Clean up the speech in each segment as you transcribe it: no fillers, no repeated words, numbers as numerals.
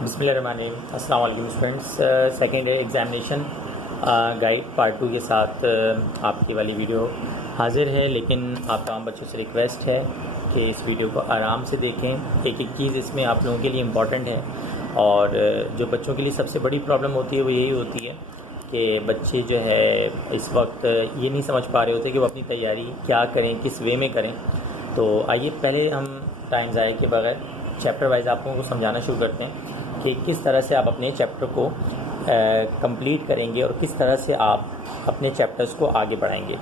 बिस्मिल्लाहिर्रहमानिर्रहीम। अस्सलाम वालेकुम students. Second examination guide part 2 के साथ आपकी वाली वीडियो हाजिर है, लेकिन आप तमाम बच्चों से रिक्वेस्ट है कि इस वीडियो को आराम से देखें। एक एक चीज़ इसमें आप लोगों के लिए इम्पॉर्टेंट है, और जो बच्चों के लिए सबसे बड़ी प्रॉब्लम होती है वो यही होती है कि बच्चे जो है इस वक्त ये नहीं समझ पा रहे होते कि वो अपनी तैयारी क्या करें, किस वे में करें। तो आइए पहले हम टाइम ज़ाया के बगैर चैप्टर वाइज आप लोगों को समझाना शुरू करते हैं कि किस तरह से आप अपने चैप्टर को कंप्लीट करेंगे और किस तरह से आप अपने चैप्टर्स को आगे बढ़ाएंगे।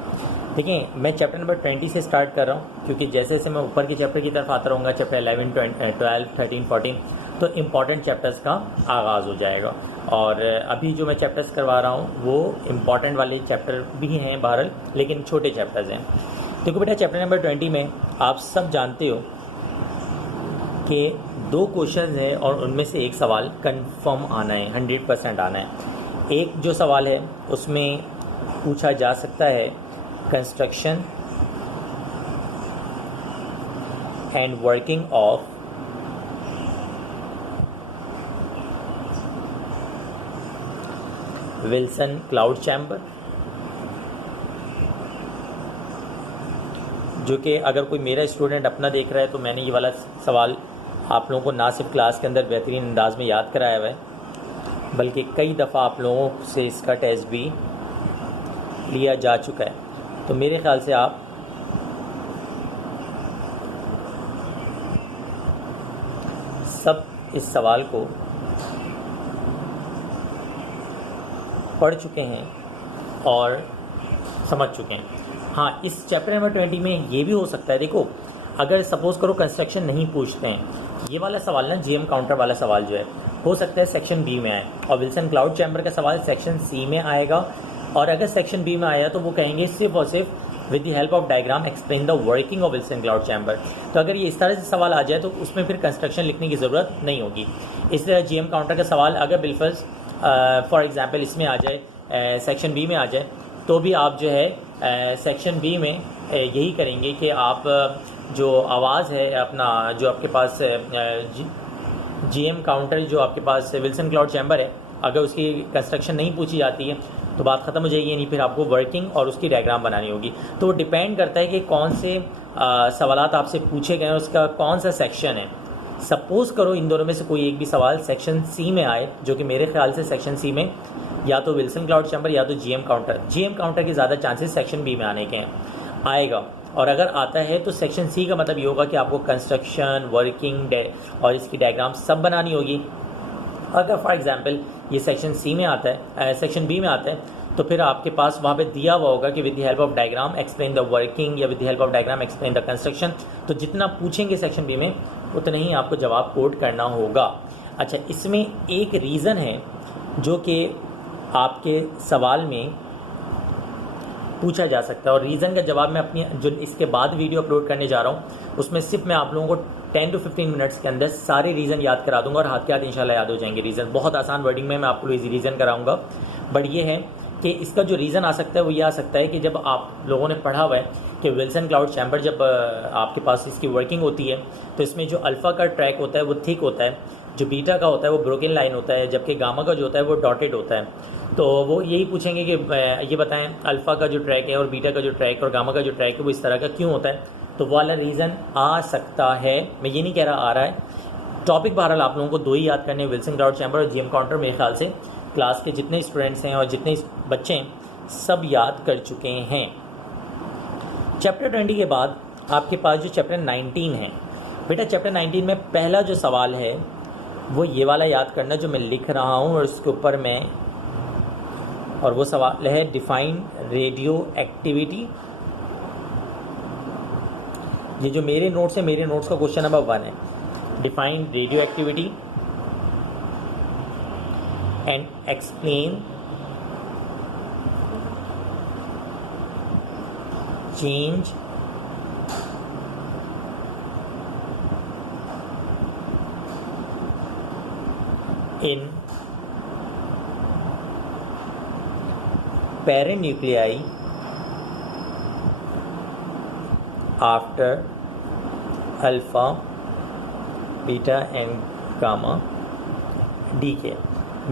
देखिए, मैं चैप्टर नंबर 20 से स्टार्ट कर रहा हूँ, क्योंकि जैसे जैसे मैं ऊपर के चैप्टर की तरफ आता रहूँगा, चैप्टर 11, 12, 13, 14, तो इम्पॉर्टेंट चैप्टर्स का आगाज़ हो जाएगा। और अभी जो मैं चैप्टर्स करवा रहा हूँ वो इम्पॉर्टेंट वाले चैप्टर भी हैं बहरहाल, लेकिन छोटे चैप्टर्स हैं। देखो बेटा, चैप्टर नंबर 20 में आप सब जानते हो कि 2 क्वेश्चन हैं और उनमें से एक सवाल कंफर्म आना है, 100% आना है। एक जो सवाल है उसमें पूछा जा सकता है construction and working of Wilson cloud chamber, जो कि अगर कोई मेरा स्टूडेंट अपना देख रहा है तो मैंने ये वाला सवाल आप लोगों को ना सिर्फ क्लास के अंदर बेहतरीन अंदाज में याद कराया हुआ है, बल्कि कई दफ़ा आप लोगों से इसका टेस्ट भी लिया जा चुका है। तो मेरे ख़्याल से आप सब इस सवाल को पढ़ चुके हैं और समझ चुके हैं। हाँ, इस चैप्टर नंबर 20 में ये भी हो सकता है, देखो अगर सपोज़ करो कंस्ट्रक्शन नहीं पूछते हैं, ये वाला सवाल ना जीएम काउंटर वाला सवाल जो है हो सकता है सेक्शन बी में आए, और विल्सन क्लाउड चैम्बर का सवाल सेक्शन सी में आएगा। और अगर सेक्शन बी में आया तो वो कहेंगे सिर्फ और सिर्फ with the help of diagram explain the working of Wilson cloud chamber. तो अगर ये इस तरह से सवाल आ जाए तो उसमें फिर कंस्ट्रक्शन लिखने की ज़रूरत नहीं होगी। इस तरह जीएम काउंटर का सवाल अगर बिलफर्ज फॉर एग्जाम्पल इसमें आ जाए, सेक्शन बी में आ जाए, तो भी आप जो है सेक्शन बी में यही करेंगे कि आप जो आवाज़ है अपना, जो आपके पास जीएम काउंटर जो आपके पास विल्सन क्लाउड चैम्बर है, अगर उसकी कंस्ट्रक्शन नहीं पूछी जाती है तो बात ख़त्म हो जाएगी, नहीं फिर आपको वर्किंग और उसकी डायग्राम बनानी होगी। तो वो डिपेंड करता है कि कौन से सवालात आपसे पूछे गए हैं, उसका कौन सा सेक्शन है। सपोज़ करो इन दोनों में से कोई एक भी सवाल सेक्शन सी में आए, जो कि मेरे ख्याल से सेक्शन सी में या तो विल्सन क्लाउड चैम्बर या तो जीएम काउंटर के ज़्यादा चांसेस सेक्शन बी में आने के हैं, आएगा। और अगर आता है तो सेक्शन सी का मतलब ये होगा कि आपको कंस्ट्रक्शन, वर्किंग और इसकी डायग्राम सब बनानी होगी। अगर फॉर एग्जांपल ये सेक्शन सी में आता है, सेक्शन बी में आता है, तो फिर आपके पास वहाँ पे दिया हुआ होगा कि with the help of diagram explain the working या with the help of diagram explain the construction. तो जितना पूछेंगे सेक्शन बी में उतना ही आपको जवाब कोड करना होगा। अच्छा, इसमें एक रीज़न है जो कि आपके सवाल में पूछा जा सकता है, और रीज़न का जवाब मैं अपनी जो इसके बाद वीडियो अपलोड करने जा रहा हूँ उसमें सिर्फ मैं आप लोगों को 10 to 15 मिनट्स के अंदर सारे रीज़न याद करा दूंगा, और हाथ के हाथ इंशाल्लाह याद हो जाएंगे रीज़न। बहुत आसान वर्डिंग में मैं आपको इजी रीज़न कराऊंगा, बट ये है कि इसका जो रीज़न आ सकता है वो ये आ सकता है कि जब आप लोगों ने पढ़ा हुआ है कि विल्सन क्लाउड चैम्बर जब आपके पास इसकी वर्किंग होती है तो इसमें जो अल्फ़ा का ट्रैक होता है वो थिक होता है, जो बीटा का होता है वो ब्रोकन लाइन होता है, जबकि गामा का जो होता है वो डॉटेड होता है। तो वो यही पूछेंगे कि ये बताएं अल्फ़ा का जो ट्रैक है और बीटा का जो ट्रैक और गामा का जो ट्रैक है वो इस तरह का क्यों होता है। तो वो वाला रीज़न आ सकता है, मैं ये नहीं कह रहा आ रहा है। टॉपिक बहरहाल आप लोगों को 2 ही याद करने हैं, विल्सन क्लाउड चैम्बर और जीएम काउंटर। मेरे ख्याल से क्लास के जितने स्टूडेंट्स हैं और जितने बच्चे हैं सब याद कर चुके हैं। चैप्टर 20 के बाद आपके पास जो चैप्टर 19 है, बेटा चैप्टर 19 में पहला जो सवाल है वो ये वाला याद करना जो मैं लिख रहा हूँ, और उसके ऊपर मैं, और वो सवाल है डिफाइन रेडियो एक्टिविटी। ये जो मेरे नोट्स है, मेरे नोट्स का क्वेश्चन नंबर 1 है, define radio activity and explain change in parent nuclei after alpha, beta and gamma D के।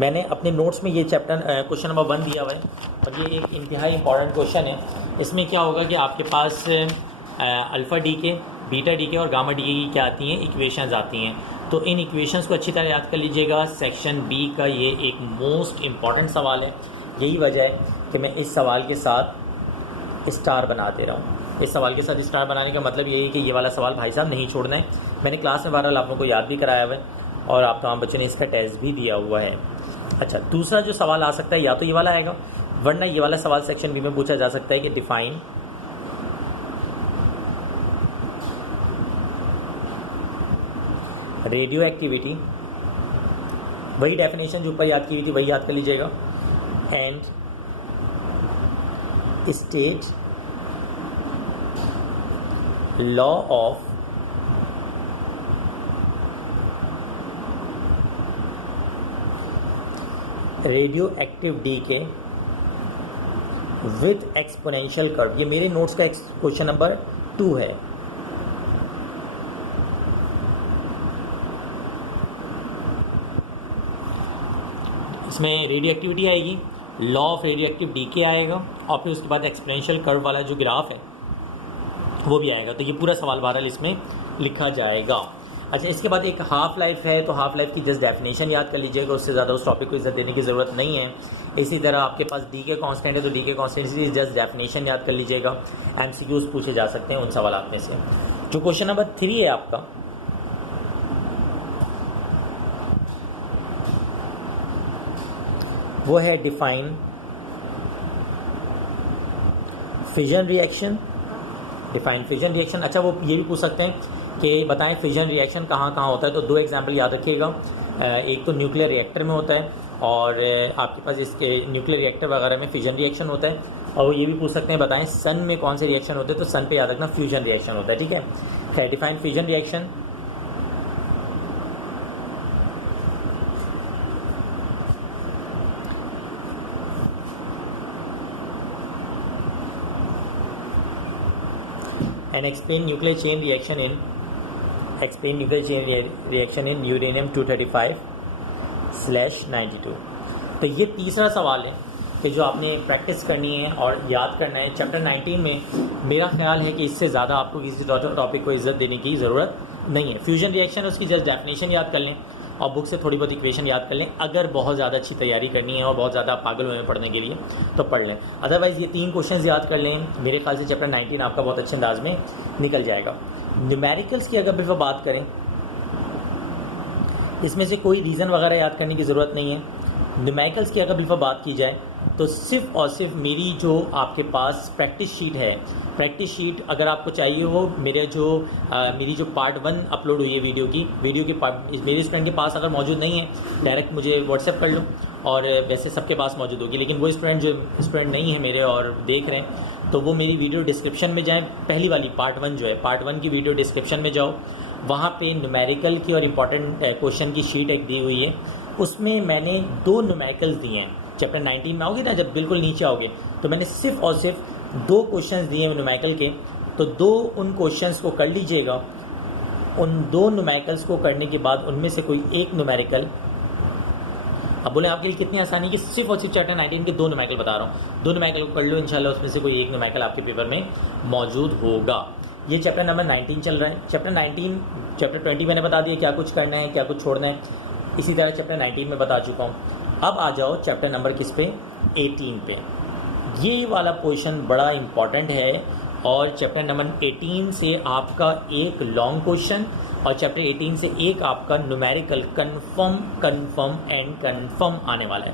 मैंने अपने नोट्स में ये चैप्टर क्वेश्चन नंबर 1 दिया हुआ है और ये एक इंतहाई इंपॉर्टेंट क्वेश्चन है। इसमें क्या होगा कि आपके पास अल्फ़ा डी के, बीटा डी के और गामा डी के की क्या आती हैं, इक्वेशंस आती हैं। तो इन इक्वेशंस को अच्छी तरह याद कर लीजिएगा। सेक्शन बी का ये एक मोस्ट इम्पॉर्टेंट सवाल है। यही वजह है कि मैं इस सवाल के साथ स्टार बना दे रहा हूँ। इस सवाल के साथ स्टार बनाने का मतलब यही है कि ये वाला सवाल भाई साहब नहीं छोड़ना है। मैंने क्लास में बहरहाल आप लोगों को याद भी कराया हुआ है और आप तमाम बच्चों ने इसका टेस्ट भी दिया हुआ है। अच्छा, दूसरा जो सवाल आ सकता है या तो ये वाला आएगा, वरना ये वाला सवाल सेक्शन बी में पूछा जा सकता है कि डिफाइन रेडियो एक्टिविटी, वही डेफिनेशन जो ऊपर याद की हुई थी वही याद कर लीजिएगा, and state law of radio active D के विथ एक्सपोनेंशियल कर्व। ये मेरे नोट्स का क्वेश्चन नंबर 2 है। इसमें रेडियो एक्टिविटी आएगी, law of radio active D के आएगा और फिर उसके बाद एक्सपोनेंशियल कर्व वाला जो ग्राफ है वो भी आएगा। तो ये पूरा सवाल बहरहाल इसमें लिखा जाएगा। अच्छा, इसके बाद एक हाफ लाइफ है, तो हाफ लाइफ की जस्ट डेफिनेशन याद कर लीजिएगा, उससे ज़्यादा उस टॉपिक को इज्जत देने की ज़रूरत नहीं है। इसी तरह आपके पास डी के कांस्टेंट है, तो डी के कांस्टेंट की जस्ट डेफिनेशन याद कर लीजिएगा। एमसीक्यूज पूछे जा सकते हैं उन सवाल में से। जो क्वेश्चन नंबर 3 है आपका, वो है define fission reaction. Define fission reaction. अच्छा, वो ये भी पूछ सकते हैं कि बताएं फिजन रिएक्शन कहाँ कहाँ होता है। तो 2 एग्जाम्पल याद रखिएगा। एक तो न्यूक्लियर रिएक्टर में होता है और आपके पास इसके न्यूक्लियर रिएक्टर वगैरह में फिजन रिएक्शन होता है। और वो ये भी पूछ सकते हैं बताएं सन में कौन से रिएक्शन होते हैं। तो सन पे याद रखना फ्यूजन रिएक्शन होता है, ठीक है। खैर, define fusion reaction. and explain nuclear chain reaction in uranium-235/92। तो ये तीसरा सवाल है कि जो आपने प्रैक्टिस करनी है और याद करना है। चैप्टर 19 में मेरा ख्याल है कि इससे ज़्यादा आपको किसी टॉपिक को इज्जत देने की ज़रूरत नहीं है। फ्यूजन रिएक्शन, उसकी जस्ट डेफिनेशन याद कर लें और बुक से थोड़ी बहुत इक्वेशन याद कर लें। अगर बहुत ज़्यादा अच्छी तैयारी करनी है और बहुत ज़्यादा पागल हुए हैं पढ़ने के लिए तो पढ़ लें। अदरवाइज़ ये 3 क्वेश्चंस याद कर लें। मेरे ख्याल से चैप्टर 19 आपका बहुत अच्छे अंदाज में निकल जाएगा। न्यूमेरिकल्स की अगर बिल्कुल बात करें, इसमें से कोई रीज़न वगैरह याद करने की ज़रूरत नहीं है। न्यूमेरिकल्स की अगर बिल्कुल बात की जाए तो सिर्फ और सिर्फ मेरी जो आपके पास प्रैक्टिस शीट है, प्रैक्टिस शीट अगर आपको चाहिए हो, मेरी जो पार्ट 1 अपलोड हुई है वीडियो की मेरे स्टूडेंट के पास अगर मौजूद नहीं है, डायरेक्ट मुझे व्हाट्सएप कर लो। और वैसे सबके पास मौजूद होगी, लेकिन वो स्टूडेंट नहीं है मेरे और देख रहे हैं, तो वो मेरी वीडियो डिस्क्रिप्शन में जाएँ। पहली वाली पार्ट 1 जो है, पार्ट 1 की वीडियो डिस्क्रिप्शन में जाओ, वहाँ पे न्यूमेरिकल की और इम्पॉर्टेंट क्वेश्चन की शीट एक दी हुई है। उसमें मैंने 2 न्यूमेरिकल्स दिए हैं। चैप्टर 19 में आओगे ना, जब बिल्कुल नीचे आओगे तो मैंने सिर्फ और सिर्फ 2 क्वेश्चंस दिए हैं न्यूमेरिकल के। तो 2 उन क्वेश्चंस को कर लीजिएगा। उन 2 न्यूमेरिकल्स को करने के बाद उनमें से कोई एक न्यूमेरिकल, अब बोले आपके लिए कितनी आसानी कि सिर्फ और सिर्फ चैप्टर 19 के 2 न्यूमेरिकल बता रहा हूँ। 2 न्यूमेरिकल को कर लो, इंशाल्लाह उसमें से कोई एक न्यूमेरिकल आपके पेपर में मौजूद होगा। ये चैप्टर नंबर 19 चल रहा है। चैप्टर 20 मैंने बता दिया क्या कुछ करना है, क्या कुछ छोड़ना है। इसी तरह चैप्टर 19 में बता चुका हूँ। अब आ जाओ चैप्टर नंबर किस पे, 18 पे। ये वाला पोर्शन बड़ा इम्पॉर्टेंट है और चैप्टर नंबर 18 से आपका एक लॉन्ग क्वेश्चन और चैप्टर 18 से एक आपका न्यूमेरिकल कन्फर्म आने वाला है।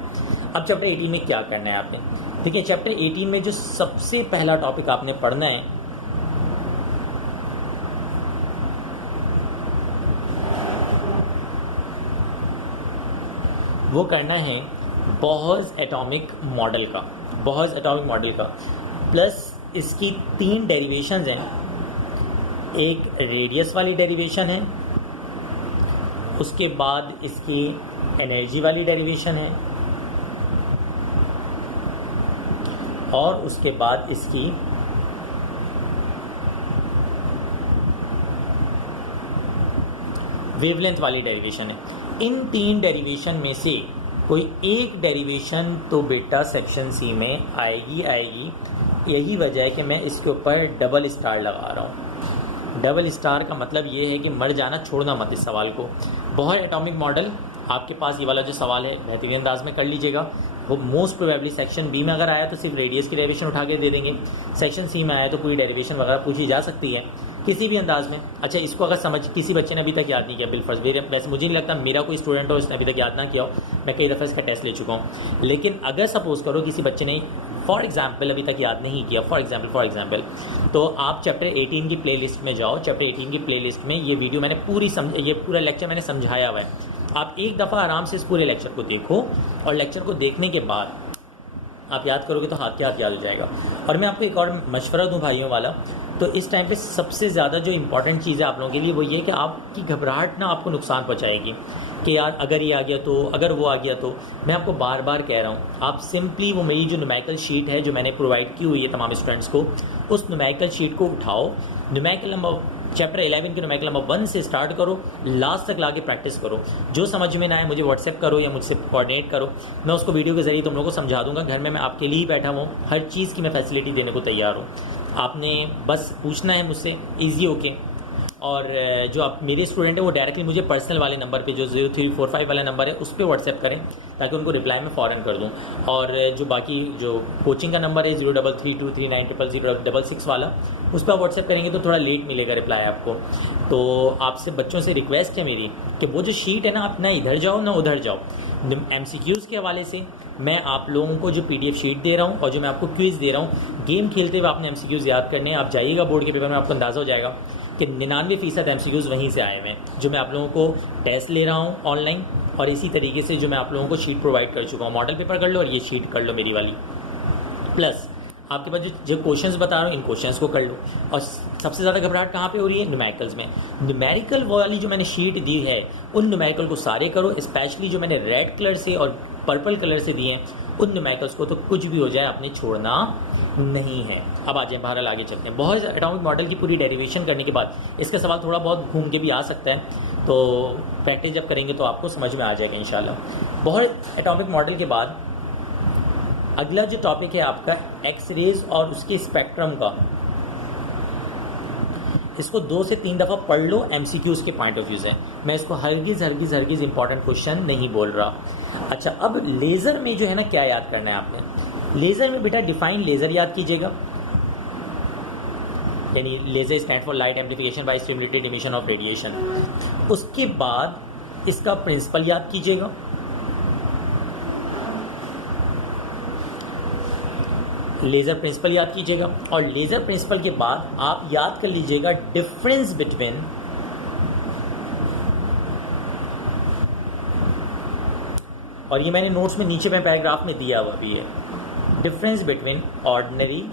अब चैप्टर 18 में क्या करना है आपने, देखिए चैप्टर 18 में जो सबसे पहला टॉपिक आपने पढ़ना है वो करना है बोहर्स एटॉमिक मॉडल का। बोहर्स एटॉमिक मॉडल का प्लस इसकी 3 डेरिवेशंस हैं। एक रेडियस वाली डेरिवेशन है, उसके बाद इसकी एनर्जी वाली डेरिवेशन है और उसके बाद इसकी वेवलेंथ वाली डेरिवेशन है। इन 3 डेरिवेशन में से कोई एक डेरिवेशन तो बेटा सेक्शन सी में आएगी। यही वजह है कि मैं इसके ऊपर डबल स्टार लगा रहा हूँ। डबल स्टार का मतलब ये है कि मर जाना छोड़ना मत इस सवाल को। बहुत एटॉमिक मॉडल आपके पास ये वाला जो सवाल है बेहतरीन अंदाज में कर लीजिएगा। वो मोस्ट प्रोबेबली सेक्शन बी में अगर आया तो सिर्फ रेडियस की डेरिवेशन उठा के दे देंगे, सेक्शन सी में आया तो पूरी डेरिवेशन वगैरह पूछी जा सकती है किसी भी अंदाज में। अच्छा, इसको अगर समझ किसी बच्चे ने अभी तक याद नहीं किया बिलफर्ज, वैसे मुझे नहीं लगता मेरा कोई स्टूडेंट हो इसने अभी तक याद ना किया हो, मैं कई दफ़ा इसका टेस्ट ले चुका हूँ। लेकिन अगर सपोज करो किसी बच्चे ने फॉर एग्जाम्पल अभी तक याद नहीं किया, फॉर एग्जाम्पल तो आप चैप्टर 18 की प्लेलिस्ट में जाओ। चैप्टर 18 की प्लेलिस्ट में ये वीडियो मैंने ये पूरा लेक्चर मैंने समझाया हुआ है। आप एक दफ़ा आराम से इस पूरे लेक्चर को देखो और लेक्चर को देखने के बाद आप याद करोगे तो हाथ के हाथ याद हो जाएगा। और मैं आपको एक और मशवरा दूं भाइयों वाला, तो इस टाइम पे सबसे ज़्यादा जो इंपॉर्टेंट चीज़ है आप लोगों के लिए वो ये कि आपकी घबराहट ना आपको नुकसान पहुंचाएगी कि यार अगर ये आ गया तो, अगर वो आ गया तो। मैं आपको बार बार कह रहा हूँ, आप सिंपली वो मेरी जो न्यूमेरिकल शीट है जो मैंने प्रोवाइड की हुई है तमाम स्टूडेंट्स को, उस न्यूमेरिकल शीट को उठाओ, न्यूमेरिकल नंबर चैप्टर 11 के न्यूमेरिकल नंबर 1 से स्टार्ट करो, लास्ट तक लाके प्रैक्टिस करो। जो समझ में ना आए मुझे व्हाट्सएप करो या मुझसे कोऑर्डिनेट करो, मैं उसको वीडियो के जरिए तुम लोगों को समझा दूंगा। घर में मैं आपके लिए ही बैठा हूँ, हर चीज़ की मैं फैसिलिटी देने को तैयार हूँ। आपने बस पूछना है मुझसे ईजी होके। और जो आप मेरे स्टूडेंट हैं वो डायरेक्टली मुझे पर्सनल वाले नंबर पे जो 0345 वाला नंबर है उस पर व्हाट्सएप करें ताकि उनको रिप्लाई मैं फ़ौरन कर दूं। और जो बाकी जो कोचिंग का नंबर है 0332390006 वाला, उस पर आप व्हाट्सएप करेंगे तो थोड़ा लेट मिलेगा रिप्लाई आपको। तो आपसे बच्चों से रिक्वेस्ट है मेरी कि वो जो शीट है ना, आप ना इधर जाओ ना उधर जाओ। MCQs के हवाले से मैं आप लोगों को जो PDF शीट दे रहा हूँ और जो मैं आपको क्विज़ दे रहा हूँ, गेम खेलते हुए आपने MCQs याद करने हैं। आप जाइएगा बोर्ड के पेपर में, आपको अंदाज़ा हो जाएगा कि 99% MCQs वहीं से आए हुए हैं। जो मैं आप लोगों को टेस्ट ले रहा हूँ ऑनलाइन, और इसी तरीके से जो मैं आप लोगों को शीट प्रोवाइड कर चुका हूँ। मॉडल पेपर कर लो और ये शीट कर लो मेरी वाली, प्लस आपके पास जो क्वेश्चंस बता रहा हूँ इन क्वेश्चंस को कर लो। और सबसे ज़्यादा घबराहट कहाँ पे हो रही है? न्यूमेरिकल्स में। न्यूमेरिकल वाली जो मैंने शीट दी है उन न्यूमेरिकल को सारे करो, स्पेशली जो मैंने रेड कलर से और पर्पल कलर से दिए हैं उन न्यूमेरिकल्स को तो कुछ भी हो जाए आपने छोड़ना नहीं है। अब आ जाए बहरहाल आगे चलते हैं। बहुत एटॉमिक मॉडल की पूरी डेरिवेशन करने के बाद इसका सवाल थोड़ा बहुत घूम के भी आ सकता है, तो प्रैक्टिस जब करेंगे तो आपको समझ में आ जाएगा इंशाल्लाह। बहुत एटॉमिक मॉडल के बाद अगला जो टॉपिक है आपका एक्स रेज और उसके स्पेक्ट्रम का। इसको 2 से 3 दफ़ा पढ़ लो MCQs के पॉइंट ऑफ व्यू से। मैं इसको हरगिज़ इंपॉर्टेंट क्वेश्चन नहीं बोल रहा। अच्छा, अब लेज़र में जो है ना क्या याद करना है आपने? लेज़र में बेटा डिफाइन लेज़र याद कीजिएगा, यानी laser stand for light amplification by stimulated emission of radiation. उसके बाद इसका प्रिंसिपल याद कीजिएगा, लेज़र प्रिंसिपल याद कीजिएगा। और लेज़र प्रिंसिपल के बाद आप याद कर लीजिएगा डिफरेंस बिटवीन और ये मैंने नोट्स में नीचे में पैराग्राफ में दिया हुआ भी है, difference between ordinary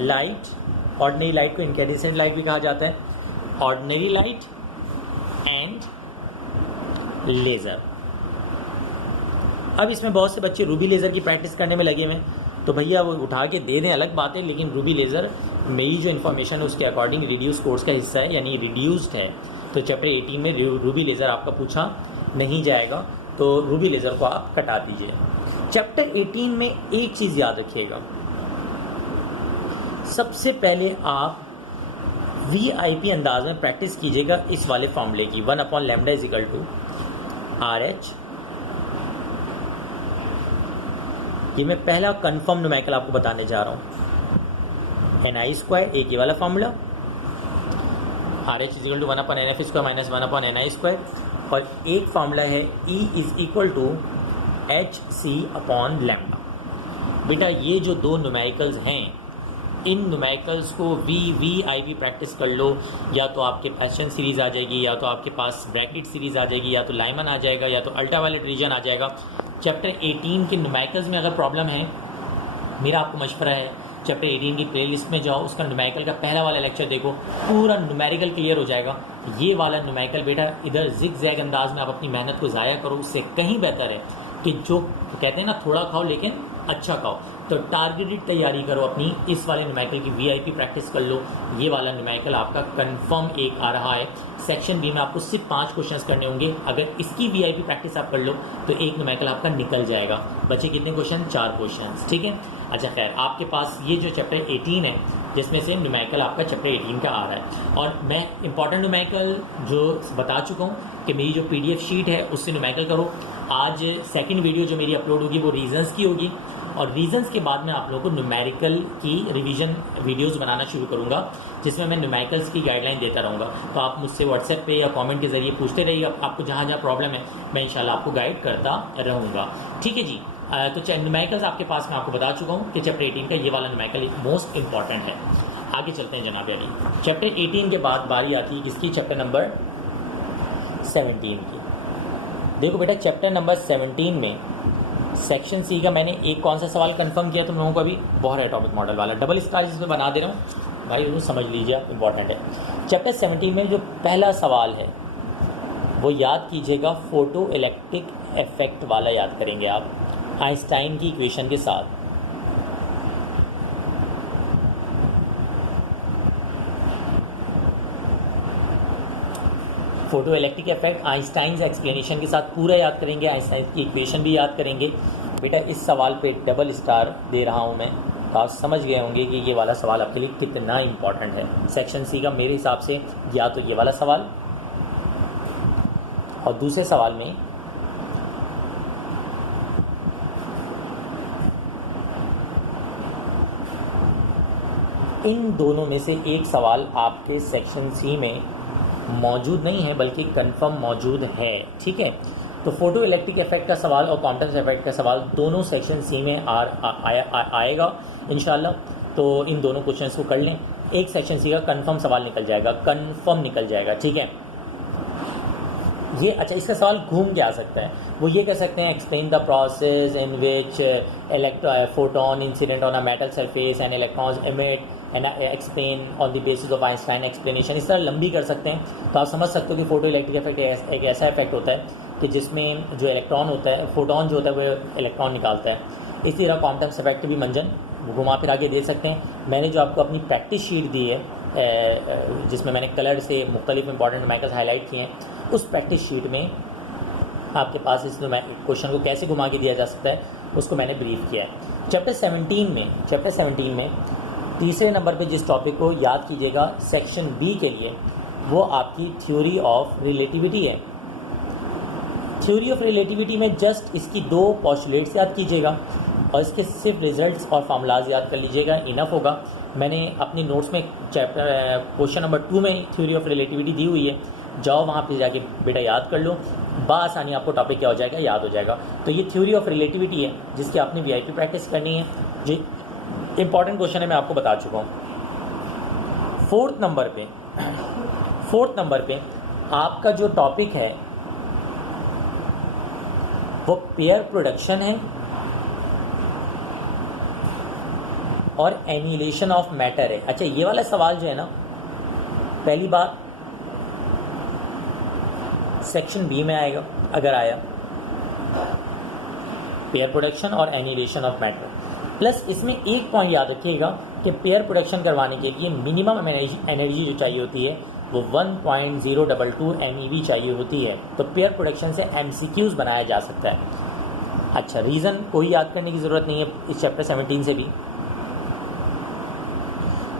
light. Ordinary light को इनकैंडेसेंट लाइट भी कहा जाता है, ऑर्डिनरी लाइट एंड लेज़र। अब इसमें बहुत से बच्चे रूबी लेज़र की प्रैक्टिस करने में लगे हुए हैं, तो भैया वो उठा के दे दें अलग बात है, लेकिन रूबी लेज़र मेरी जो इन्फॉर्मेशन है उसके अकॉर्डिंग रिड्यूस कोर्स का हिस्सा है, यानी रिड्यूस्ड है। तो चैप्टर 18 में रूबी लेज़र आपका पूछा नहीं जाएगा, तो रूबी लेज़र को आप कटा दीजिए। चैप्टर 18 में एक चीज़ याद रखिएगा, सबसे पहले आप VIP अंदाज में प्रैक्टिस कीजिएगा इस वाले फॉर्मूले की, 1/λ = RH। ये मैं पहला कंफर्म न्यूमेरिकल आपको बताने जा रहा हूँ। NI², एक ये वाला फॉर्मूला, RH = 1/NF² - 1/NI²। और एक फार्मूला है E = hc/λ। बेटा ये जो 2 न्यूमेरिकल्स हैं, इन न्यूमेरिकल्स को VIP प्रैक्टिस कर लो। या तो आपके पैशन सीरीज़ आ जाएगी, या तो आपके पास ब्रैकेट सीरीज़ आ जाएगी, या तो लाइमन आ जाएगा, या तो अल्ट्रावायलेट रीजन आ जाएगा। चैप्टर 18 के न्यूमेरिकल्स में अगर प्रॉब्लम है, मेरा आपको मशवरा है चैप्टर 18 की प्लेलिस्ट में जाओ, उसका न्यूमेरिकल का पहला वाला लेक्चर देखो, पूरा न्यूमेरिकल क्लियर हो जाएगा। ये वाला न्यूमेरिकल बेटा इधर जिग जैग अंदाज में आप अपनी मेहनत को ज़ाया करो, उससे कहीं बेहतर है कि जो कहते हैं ना थोड़ा खाओ लेकिन अच्छा खाओ, तो टारगेटेड तैयारी करो अपनी, इस वाले न्यूमेरिकल की वीआईपी प्रैक्टिस कर लो। ये वाला न्यूमेरिकल आपका कंफर्म एक आ रहा है। सेक्शन बी में आपको सिर्फ 5 क्वेश्चंस करने होंगे, अगर इसकी वीआईपी प्रैक्टिस आप कर लो तो एक न्यूमेरिकल आपका निकल जाएगा। बचे कितने क्वेश्चन? 4 क्वेश्चन, ठीक है। अच्छा खैर, आपके पास ये जो चैप्टर 18 है जिसमें से न्यूमेरिकल आपका चैप्टर 18 का आ रहा है, और मैं इंपॉर्टेंट न्यूमेरिकल जो बता चुका हूँ कि मेरी जो पीडीएफ शीट है उससे न्यूमेरिकल करो। आज सेकंड वीडियो जो मेरी अपलोड होगी वो रीजंस की होगी, और रीजंस के बाद मैं आप लोगों को न्यूमेरिकल की रिवीजन वीडियोस बनाना शुरू करूंगा जिसमें मैं न्यूमेरिकल्स की गाइडलाइन देता रहूँगा। तो आप मुझसे व्हाट्सएप पे या कमेंट के जरिए पूछते रहिएगा, आपको जहाँ जहाँ प्रॉब्लम है मैं इंशाल्लाह आपको गाइड करता रहूँगा, ठीक है जी। तो न्यूमेरिकल्स आपके पास मैं आपको बता चुका हूँ कि चैप्टर 18 का ये वाला न्यूमेरिकल मोस्ट इंपॉर्टेंट है। आगे चलते हैं जनाब अली। चैप्टर 18 के बाद बारी आती है किसकी? चैप्टर नंबर 17 की। देखो बेटा, चैप्टर नंबर 17 में सेक्शन सी का मैंने एक कौन सा सवाल कंफर्म किया तुम लोगों को अभी? बोहर एटॉमिक मॉडल वाला डबल स्टार जिसमें बना दे रहा हूँ भाई, वो समझ लीजिए आप, इंपॉर्टेंट है। चैप्टर 17 में जो पहला सवाल है वो याद कीजिएगा, फोटो इलेक्ट्रिक इफेक्ट वाला याद करेंगे आप आइंस्टाइन की इक्वेशन के साथ। Photo electric effect Einstein explanation के साथ पूरा याद करेंगे, आइंस्टाइन की इक्वेशन भी याद करेंगे। बेटा इस सवाल पे डबल स्टार दे रहा हूँ मैं, तो आप समझ गए होंगे कि ये वाला सवाल आपके लिए कितना इंपॉर्टेंट है। सेक्शन सी का मेरे हिसाब से या तो ये वाला सवाल, और दूसरे सवाल में इन दोनों में से एक सवाल आपके सेक्शन सी में मौजूद नहीं है बल्कि कंफर्म मौजूद है, ठीक है। तो फोटो इलेक्ट्रिक इफेक्ट का सवाल और क्वांटम इफेक्ट का सवाल दोनों सेक्शन सी में आएगा इंशाल्लाह। तो इन दोनों क्वेश्चंस को कर लें, एक सेक्शन सी का कंफर्म सवाल निकल जाएगा, कंफर्म निकल जाएगा, ठीक है। ये अच्छा, इसका सवाल घूम के आ सकता है, वो ये कर सकते हैं, explain the process in which photon incident on a metal surface and electrons emit and explain on the basis of Einstein explanation. इस तरह लंबी कर सकते हैं। तो आप समझ सकते हो कि फोटो इलेक्ट्रिक इफेक्ट एक ऐसा इफेक्ट होता है कि जिसमें जो इलेक्ट्रॉन होता है, फोटोन जो होता है वो इलेक्ट्रॉन निकालता है। इसी तरह क्वांटम इफेक्ट भी मंजन घुमा फिर आगे दे सकते हैं। मैंने जो आपको अपनी प्रैक्टिस शीट दी है जिसमें मैंने कलर से मुख्तलिफ इंपॉर्टेंट न्यूमेरिकल्स हाईलाइट किए हैं, उस प्रैक्टिस शीट में आपके पास इस क्वेश्चन को कैसे घुमा के दिया जा सकता है उसको मैंने ब्रीफ किया है। चैप्टर 17 में तीसरे नंबर पे जिस टॉपिक को याद कीजिएगा सेक्शन बी के लिए, वो आपकी थ्योरी ऑफ रिलेटिविटी है। थ्योरी ऑफ रिलेटिविटी में जस्ट इसकी 2 पोस्टुलेट्स याद कीजिएगा और इसके सिर्फ रिजल्ट्स और फार्मूलाज याद कर लीजिएगा, इनफ होगा। मैंने अपनी नोट्स में चैप्टर क्वेश्चन नंबर 2 में थ्योरी ऑफ रिलेटिविटी दी हुई है, जाओ वहाँ पे जाके बेटा याद कर लो, बासानी आपको टॉपिक क्या हो जाएगा, याद हो जाएगा। तो ये थ्योरी ऑफ रिलेटिविटी है जिसकी आपने वीआईपी प्रैक्टिस करनी है। जी इंपॉर्टेंट क्वेश्चन है, मैं आपको बता चुका हूँ। फोर्थ नंबर पे आपका जो टॉपिक है वो पेयर प्रोडक्शन है और एनिहिलेशन ऑफ मैटर है। अच्छा, ये वाला सवाल जो है ना, पहली बार सेक्शन बी में आएगा अगर आया, पेयर प्रोडक्शन और एनिहिलेशन ऑफ मैटर। प्लस इसमें एक पॉइंट याद रखिएगा कि पेयर प्रोडक्शन करवाने के लिए मिनिमम एनर्जी जो चाहिए होती है वो 1.022 MeV चाहिए होती है। तो पेयर प्रोडक्शन से MCQs बनाया जा सकता है। अच्छा, रीज़न कोई याद करने की ज़रूरत नहीं है इस चैप्टर 17 से भी।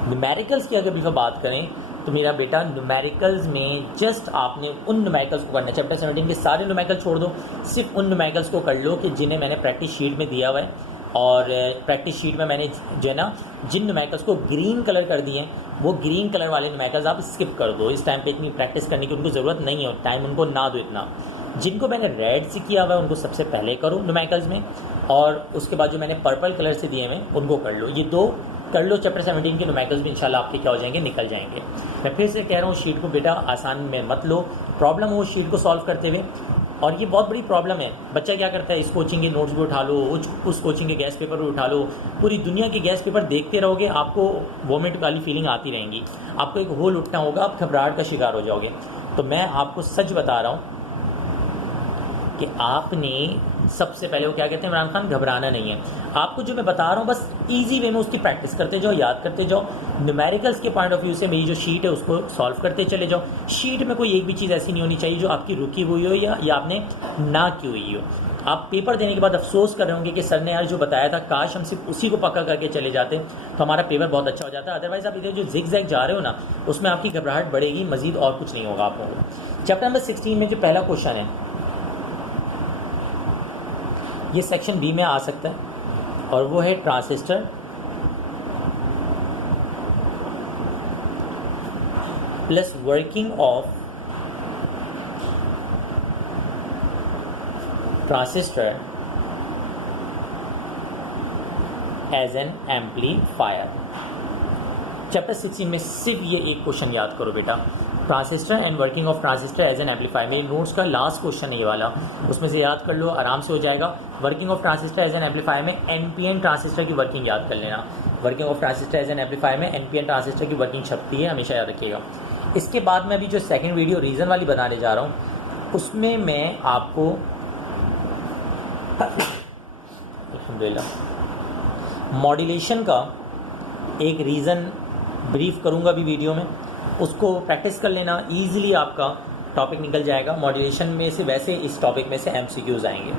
न्यूमेरिकल्स की अगर भी बात करें तो मेरा बेटा न्यूमेरिकल्स में जस्ट आपने उन न्यूमेरिकल्स को करना है। चैप्टर 17 के सारे न्यूमेरिकल छोड़ दो, सिर्फ उन न्यूमेरिकल्स को कर लो कि जिन्हें मैंने प्रैक्टिस शीट में दिया हुआ है। और प्रैक्टिस शीट में मैंने जो है ना जिन न्यूमेरिकल्स को ग्रीन कलर कर दिए हैं वो ग्रीन कलर वाले न्यूमेरिकल्स आप स्किप कर दो। इस टाइम पे इतनी प्रैक्टिस करने की उनको ज़रूरत नहीं है, टाइम उनको ना दो इतना। जिनको मैंने रेड से किया हुआ है उनको सबसे पहले करो न्यूमेरिकल्स में, और उसके बाद जो मैंने पर्पल कलर से दिए हुए उनको कर लो। ये 2 कर लो। चैप्टर 17 के न्यूमेरिकल्स भी इंशाल्लाह आपके क्या हो जाएंगे, निकल जाएंगे। मैं फिर से कह रहा हूँ, शीट को बेटा आसान में मत लो, प्रॉब्लम हो शीट को सॉल्व करते हुए। और ये बहुत बड़ी प्रॉब्लम है। बच्चा क्या करता है, इस कोचिंग के नोट्स भी उठा लो, उस कोचिंग के गैस पेपर भी उठा लो, पूरी दुनिया के गैस पेपर देखते रहोगे, आपको वोमिट वाली फीलिंग आती रहेंगी, आपको एक होल उठना होगा, आप घबराहट का शिकार हो जाओगे। तो मैं आपको सच बता रहा हूँ कि आपने सबसे पहले, वो क्या कहते हैं इमरान खान, घबराना नहीं है। आपको जो मैं बता रहा हूँ बस इजी वे में उसकी प्रैक्टिस करते जाओ, याद करते जाओ। न्यूमेरिकल्स के पॉइंट ऑफ व्यू से मेरी जो शीट है उसको सॉल्व करते चले जाओ। शीट में कोई एक भी चीज़ ऐसी नहीं होनी चाहिए जो आपकी रुकी हुई हो या आपने ना की हुई हो। आप पेपर देने के बाद अफसोस कर रहे होंगे कि सर ने यार जो बताया था काश हम सिर्फ उसी को पक्का करके चले जाते तो हमारा पेपर बहुत अच्छा हो जाता। अदरवाइज आप इधर जो जिग जैग जा रहे हो ना, उसमें आपकी घबराहट बढ़ेगी, मजीद और कुछ नहीं होगा आप लोगों को। चैप्टर नंबर 16 में जो पहला क्वेश्चन है ये सेक्शन बी में आ सकता है और वो है transistor plus working of transistor as an amplifier. Chapter 16 में सिर्फ ये एक क्वेश्चन याद करो बेटा, transistor and working of transistor as an amplifier. मेरे नोट्स का लास्ट क्वेश्चन है ये वाला, उसमें से याद कर लो, आराम से हो जाएगा। Working of transistor as an amplifier में एनपीएन ट्रांजिस्टर की वर्किंग याद कर लेना। Working of transistor as an amplifier में एनपीएन ट्रांजिस्टर की वर्किंग छपती है, हमेशा याद रखिएगा। इसके बाद मैं अभी जो सेकेंड वीडियो रीज़न वाली बनाने जा रहा हूँ उसमें मैं आपको अल्हम्दुलिल्लाह मॉड्यूलेशन का एक रीज़न ब्रीफ करूँगा अभी वीडियो में, उसको प्रैक्टिस कर लेना, ईजिली आपका टॉपिक निकल जाएगा। मॉड्यूलेशन में से वैसे इस टॉपिक में से एमसीक्यूज़ आएंगे,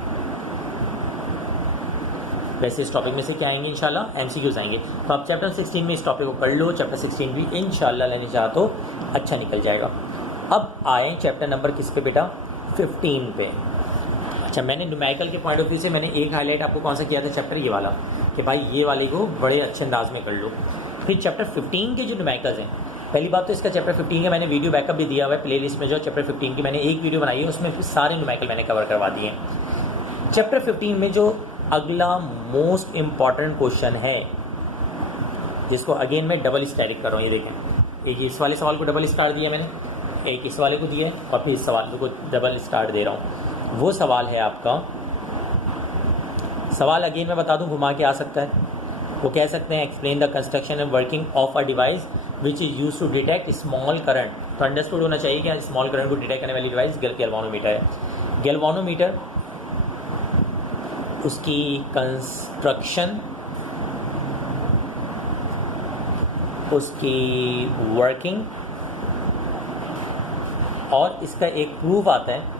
वैसे इस टॉपिक में से क्या आएंगे इंशाल्लाह, एमसीक्यूज़ आएंगे। तो आप चैप्टर 16 में इस टॉपिक को कर लो, चैप्टर 16 भी इंशाल्लाह लेने चाहो तो अच्छा निकल जाएगा। अब आए चैप्टर नंबर किस पे बेटा, 15 पे। अच्छा, मैंने न्यूमेरिकल के पॉइंट ऑफ व्यू से मैंने एक हाईलाइट आपको कौन सा किया था चैप्टर ये वाला, कि भाई ये वाले को बड़े अच्छे अंदाज में कर लो। फिर चैप्टर 15 के जो न्यूमेरिकल्स हैं, पहली बात तो इसका चैप्टर 15 का मैंने वीडियो बैकअप भी दिया हुआ है प्लेलिस्ट में, जो चैप्टर 15 की मैंने एक वीडियो बनाई है उसमें फिर सारे न्यूमेरिकल मैंने कवर करवा दिए हैं। चैप्टर 15 में जो अगला मोस्ट इम्पॉर्टेंट क्वेश्चन है, जिसको अगेन मैं डबल स्टैटिक कर रहा हूँ, ये देखें, एक इस वाले सवाल को डबल स्टार दिया मैंने, एक इस वाले को दिया और फिर इस सवाल को डबल स्टार दे रहा हूँ। वो सवाल है आपका, सवाल अगेन मैं बता दूँ घुमा के आ सकता है, वो कह सकते हैं explain the construction and working of a device which is use to detect small current. तो अंडरस्टूड होना चाहिए कि स्मॉल करंट को डिटेक्ट करने वाली डिवाइस गैल्वानोमीटर है। गैल्वानोमीटर, उसकी कंस्ट्रक्शन, उसकी वर्किंग और इसका एक प्रूफ आता है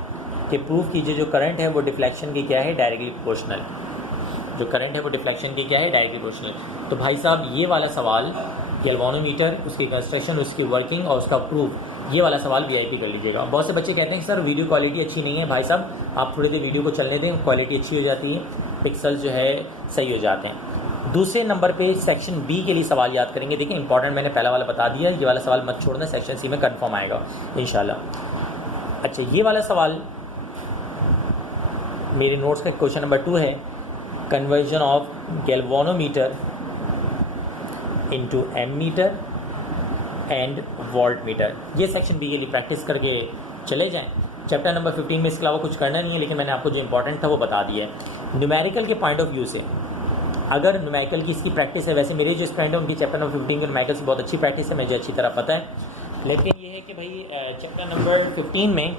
कि प्रूफ कीजिए जो करंट है वो डिफ्लेक्शन की क्या है, डायरेक्टली प्रोपोर्शनल। जो करंट है वो डिफ्लेक्शन की क्या है, डायरेक्टली प्रोपोर्शनल। तो भाई साहब ये वाला सवाल गैल्वानोमीटर, उसकी कंस्ट्रक्शन, उसकी वर्किंग और उसका प्रूफ, ये वाला सवाल वीआईपी कर लीजिएगा। बहुत से बच्चे कहते हैं कि सर वीडियो क्वालिटी अच्छी नहीं है। भाई साहब आप थोड़ी देर वीडियो को चलने दें, क्वालिटी अच्छी हो जाती है, पिक्सल जो है सही हो जाते हैं। दूसरे नंबर पे सेक्शन बी के लिए सवाल याद करेंगे। देखिए इंपॉर्टेंट मैंने पहला वाला बता दिया, ये वाला सवाल मत छोड़ना, सेक्शन सी में कंफर्म आएगा इंशाल्लाह। अच्छा, ये वाला सवाल मेरे नोट्स का क्वेश्चन नंबर 2 है, conversion of galvanometer into ammeter and voltmeter. ये सेक्शन बी के लिए प्रैक्टिस करके चले जाएं। चैप्टर नंबर 15 में इसके अलावा कुछ करना नहीं है, लेकिन मैंने आपको जो इंपॉर्टेंट था वो बता दिया है। न्यूमेरिकल के पॉइंट ऑफ व्यू से अगर न्यूमेरिकल की इसकी प्रैक्टिस है, वैसे मेरे जो स्टूडेंट है उनकी चैप्टर नंबर 15 के न्यूमेरिकल से बहुत अच्छी प्रैक्टिस है, मुझे अच्छी तरह पता है। लेकिन ये है कि भाई चैप्टर नंबर 15 में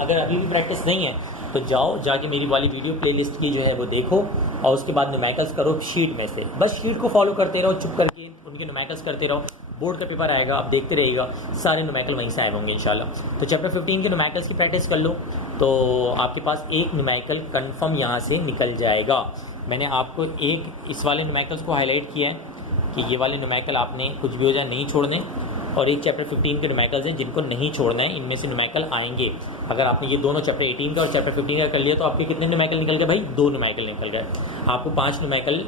अगर अभी भी प्रैक्टिस नहीं है तो जाओ जाके मेरी वाली वीडियो प्लेलिस्ट की जो है वो देखो और उसके बाद न्यूमेरिकल्स करो शीट में से। बस शीट को फॉलो करते रहो, चुप करके उनके न्यूमेरिकल्स करते रहो। बोर्ड का पेपर आएगा, आप देखते रहिएगा, सारे न्यूमेरिकल वहीं से आए होंगे इंशाल्लाह। तो चैप्टर 15 के न्यूमेरिकल्स की प्रैक्टिस कर लो तो आपके पास एक न्यूमेरिकल कंफर्म यहाँ से निकल जाएगा। मैंने आपको एक इस वाले न्यूमेरिकल्स को हाईलाइट किया है कि ये वाले न्यूमेरिकल आपने कुछ भी हो जाए नहीं छोड़ने, और एक चैप्टर 15 के न्यूमेरिकल्स हैं जिनको नहीं छोड़ना है, इनमें से न्यूमेरिकल आएंगे। अगर आपने ये दोनों चैप्टर 18 का और चैप्टर 15 का कर लिया तो आपके कितने न्यूमेरिकल निकल गए भाई, 2 न्यूमेरिकल निकल गए। आपको 5 न्यूमेरिकल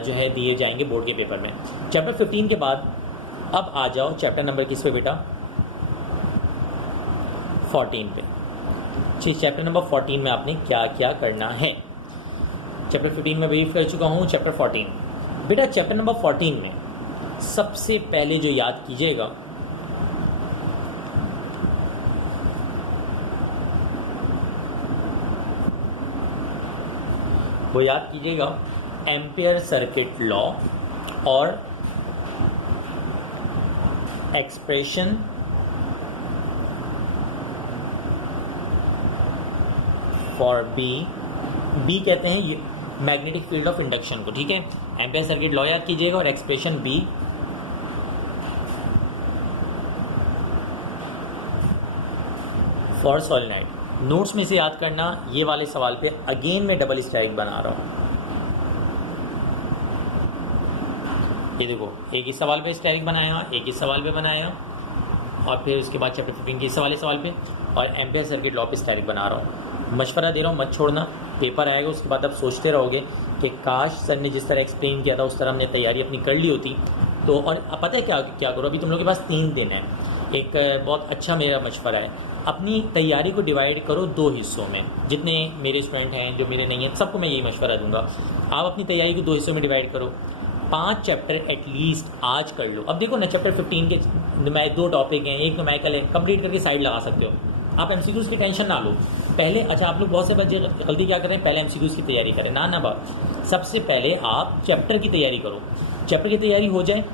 जो है दिए जाएंगे बोर्ड के पेपर में। चैप्टर 15 के बाद अब आ जाओ चैप्टर नंबर किस पे बेटा, 14 पे। चैप्टर नंबर 14 में आपने क्या क्या करना है, चैप्टर 15 में ब्रीफ कर चुका हूँ। चैप्टर 14 बेटा, चैप्टर नंबर 14 में सबसे पहले जो याद कीजिएगा वो याद कीजिएगा एम्पियर सर्किट लॉ और एक्सप्रेशन फॉर बी कहते हैं ये मैग्नेटिक फील्ड ऑफ इंडक्शन को, ठीक है। एम्पियर सर्किट लॉ याद कीजिएगा और expression B for solenoid. Notes में से याद करना, ये वाले सवाल पे अगेन मैं डबल स्टैक बना रहा हूँ। ये देखो, एक इस सवाल पे स्टैक बनाया, एक इस सवाल पे बनाया, और फिर उसके बाद चैप्टर 15 के इस वाले सवाल पे, और एम्पियर सर्किट लॉ पे स्टैक बना रहा हूँ। मशवरा दे रहा हूँ, मत छोड़ना। पेपर आएगा उसके बाद आप सोचते रहोगे कि काश सर ने जिस तरह एक्सप्लेन किया था उस तरह हमने तैयारी अपनी कर ली होती। तो और पता है क्या क्या करो, अभी तुम लोगों के पास 3 दिन है। एक बहुत अच्छा मेरा मशवरा है, अपनी तैयारी को डिवाइड करो 2 हिस्सों में। जितने मेरे स्टूडेंट हैं, जो मेरे नहीं हैं, सबको मैं यही मशवरा दूंगा। आप अपनी तैयारी को 2 हिस्सों में डिवाइड करो। 5 चैप्टर एटलीस्ट आज कर लो। अब देखो ना, चैप्टर 15 के 2 टॉपिक हैं, एक न्यूमेरिकल है, कंप्लीट करके साइड लगा सकते हो। आप एमसीक्यूज की टेंशन ना लो पहले। अच्छा, आप लोग बहुत से बच्चे गलती क्या करें, पहले एमसीक्यूज की तैयारी करें। ना बात, सबसे पहले आप चैप्टर की तैयारी करो। चैप्टर की तैयारी हो जाए,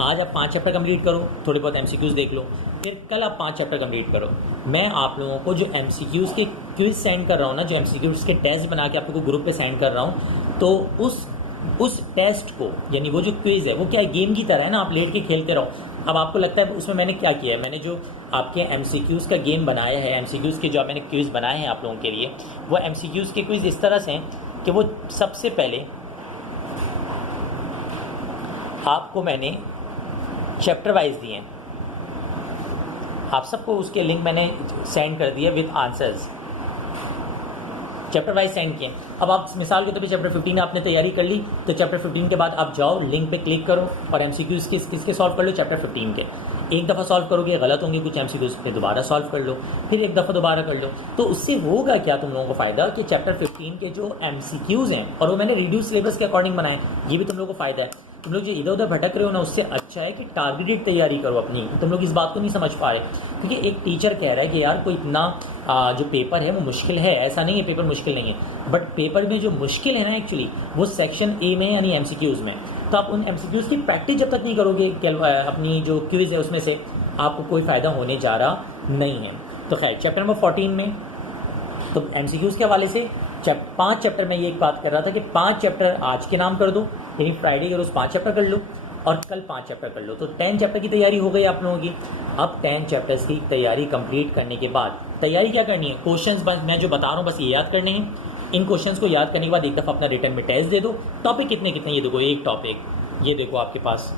आज आप 5 चैप्टर कंप्लीट करो, थोड़े बहुत एमसीक्यूज देख लो, फिर कल आप 5 चैप्टर कंप्लीट करो। मैं आप लोगों को जो एमसीक्यूज के क्विज सेंड कर रहा हूँ ना, जो एमसीक्यूज के टेस्ट बना के आप लोगों को ग्रुप पे सेंड कर रहा हूँ, तो उस टेस्ट को, यानी वो जो क्विज है वो क्या गेम की तरह है ना, आप लेट के खेलते रहो। अब आपको लगता है उसमें मैंने क्या किया है, मैंने जो आपके एमसीक्यूज़ का गेम बनाया है, एमसीक्यूज़ के जो मैंने क्विज़ बनाए हैं आप लोगों के लिए, वो एमसीक्यूज़ के क्विज़ इस तरह से हैं कि वो सबसे पहले आपको मैंने चैप्टर वाइज दिए हैं। आप सबको उसके लिंक मैंने सेंड कर दिए with answers, chapter wise send किए। अब आप मिसाल के तौर पे चैप्टर 15 आपने तैयारी कर ली, तो चैप्टर 15 के बाद आप जाओ, लिंक पे क्लिक करो और एमसीक्यूज़ किसके सॉल्व कर लो, चैप्टर 15 के। एक दफ़ा सॉल्व करोगे, गलत होंगे कुछ एमसीक्यूज़, पे दोबारा सॉल्व कर लो, फिर एक दफ़ा दोबारा कर लो। तो उससे होगा क्या तुम लोगों को फ़ायदा कि चैप्टर 15 के जो एमसीक्यूज़ हैं, और वो मैंने रिड्यूस सिलेबस के अकॉर्डिंग बनाए, ये भी तुम लोगों को फ़ायदा है। तुम लोग जो इधर उधर भटक रहे हो ना, उससे अच्छा है कि टारगेटेड तैयारी करो अपनी। तुम लोग इस बात को नहीं समझ पा रहे, क्योंकि एक टीचर कह रहा है कि यार कोई इतना जो पेपर है वो मुश्किल है। ऐसा नहीं है पेपर मुश्किल नहीं है, बट पेपर में जो मुश्किल है ना एक्चुअली वो सेक्शन ए में, यानी एमसीक्यूज़ में। तो आप उन एमसीक्यूज़ की प्रैक्टिस जब तक नहीं करोगे अपनी जो क्विज है उसमें से, आपको कोई फ़ायदा होने जा रहा नहीं है। तो खैर, चैप्टर नंबर 14 में तो एमसीक्यूज़ के हवाले से 5 चैप्टर में ये एक बात कर रहा था कि 5 चैप्टर आज के नाम कर दो, यानी फ्राइडे के रोज़ 5 चैप्टर कर लो और कल 5 चैप्टर कर लो। तो 10 चैप्टर की तैयारी हो गई आप लोगों की। अब 10 चैप्टर्स की तैयारी कंप्लीट करने के बाद तैयारी क्या करनी है, क्वेश्चंस बस मैं जो बता रहा हूँ बस ये याद करने हैं। इन क्वेश्चंस को याद करने के बाद एक दफ़ा अपना रिटर्न में टेस्ट दे दो। टॉपिक कितने कितने, ये देखो एक टॉपिक, ये देखो आपके पास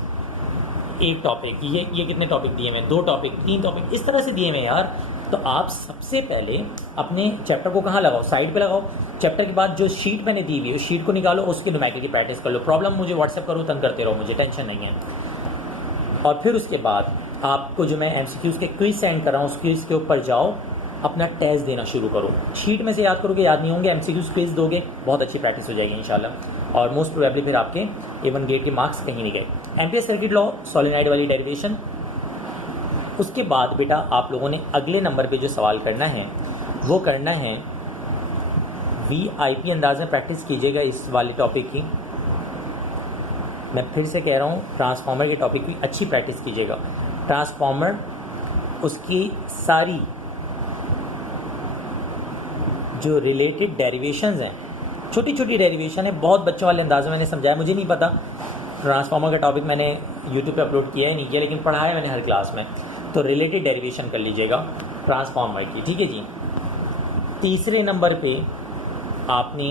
एक टॉपिक, ये कितने टॉपिक दिए हुए हैं, 2 टॉपिक, 3 टॉपिक, इस तरह से दिए हुए हैं यार। तो आप सबसे पहले अपने चैप्टर को कहाँ लगाओ, साइड पे लगाओ। चैप्टर के बाद जो शीट मैंने दी हुई है उस शीट को निकालो, उसके न्यूमेरिकल की प्रैक्टिस कर लो। प्रॉब्लम मुझे व्हाट्सएप करो, तंग करते रहो, मुझे टेंशन नहीं है। और फिर उसके बाद आपको जो मैं एमसीक्यूज़ के क्विज सेंड कर रहा हूँ उस क्विज के ऊपर जाओ, अपना टेस्ट देना शुरू करो। शीट में से याद करोगे, याद नहीं होंगे, एमसीक्यूज़ क्विज दोगे, बहुत अच्छी प्रैक्टिस हो जाएगी इंशाल्लाह। और मोस्ट प्रोबेबली फिर आपके A1 गेट के मार्क्स कहीं नहीं गए। एम्पियर सर्किट लॉ, सॉलिनॉइड वाली डेरिवेशन। उसके बाद बेटा आप लोगों ने अगले नंबर पे जो सवाल करना है वो करना है VIP अंदाज में प्रैक्टिस कीजिएगा इस वाले टॉपिक की। मैं फिर से कह रहा हूँ, ट्रांसफार्मर के टॉपिक की अच्छी प्रैक्टिस कीजिएगा। ट्रांसफार्मर, उसकी सारी जो रिलेटेड डेरिवेशंस हैं, छोटी छोटी डेरिवेशन है, बहुत बच्चों वाले अंदाज में मैंने समझाया। मुझे नहीं पता ट्रांसफार्मर का टॉपिक मैंने यूट्यूब पे अपलोड किया है नहीं किया, लेकिन पढ़ाया मैंने हर क्लास में। तो रिलेटेड डेरिवेशन कर लीजिएगा ट्रांसफार्मर की, ठीक है जी। तीसरे नंबर पे आपने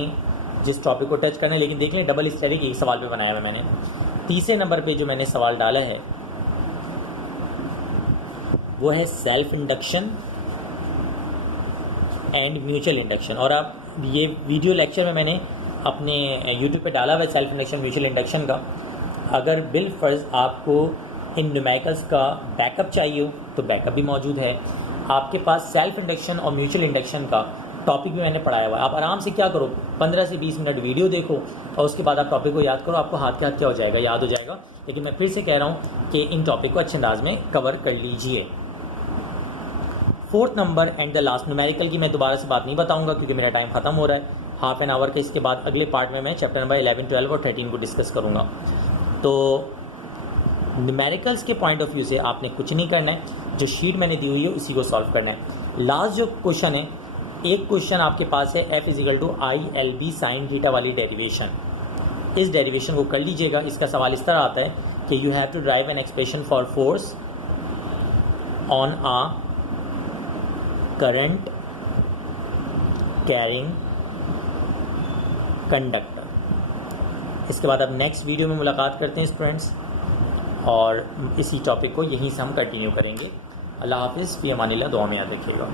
जिस टॉपिक को टच करना है, लेकिन देख लें डबल स्टैटिक एक सवाल पे बनाया है मैंने। तीसरे नंबर पे जो मैंने सवाल डाला है वो है self induction and mutual induction. और आप ये वीडियो लेक्चर में मैंने अपने यूट्यूब पे डाला हुआ है सेल्फ इंडक्शन म्यूचुअल इंडक्शन का। अगर बिल फर्ज आपको इन न्यूमेरिकल्स का बैकअप चाहिए हो तो बैकअप भी मौजूद है आपके पास। सेल्फ इंडक्शन और म्यूचुअल इंडक्शन का टॉपिक भी मैंने पढ़ाया हुआ है। आप आराम से क्या करो, 15 से 20 मिनट वीडियो देखो और उसके बाद आप टॉपिक को याद करो, आपको हाथ के हाथ क्या हो जाएगा, याद हो जाएगा। लेकिन मैं फिर से कह रहा हूँ कि इन टॉपिक को अच्छे अंदाज में कवर कर लीजिए। 4th number and the last, numerical की मैं दोबारा से बात नहीं बताऊंगा क्योंकि मेरा टाइम खत्म हो रहा है। हाफ एन आवर के इसके बाद अगले पार्ट में मैं चैप्टर नंबर 11, 12 और 13 को डिस्कस करूंगा। तो न्यूमेरिकल्स के पॉइंट ऑफ व्यू से आपने कुछ नहीं करना है, जो शीट मैंने दी हुई है उसी को सॉल्व करना है। लास्ट जो क्वेश्चन है एक क्वेश्चन आपके पास है F = ILB sin थीटा वाली डेरिवेशन। इस डेरिवेशन को कर लीजिएगा। इसका सवाल इस तरह आता है कि you have to derive an expression for force on a current carrying conductor. इसके बाद अब नेक्स्ट वीडियो में मुलाकात करते हैं स्टूडेंट्स, और इसी टॉपिक को यहीं से हम कंटिन्यू करेंगे। अल्लाह हाफिज़, फ़ी अमानिल्लाह, दुआ में याद रखिएगा।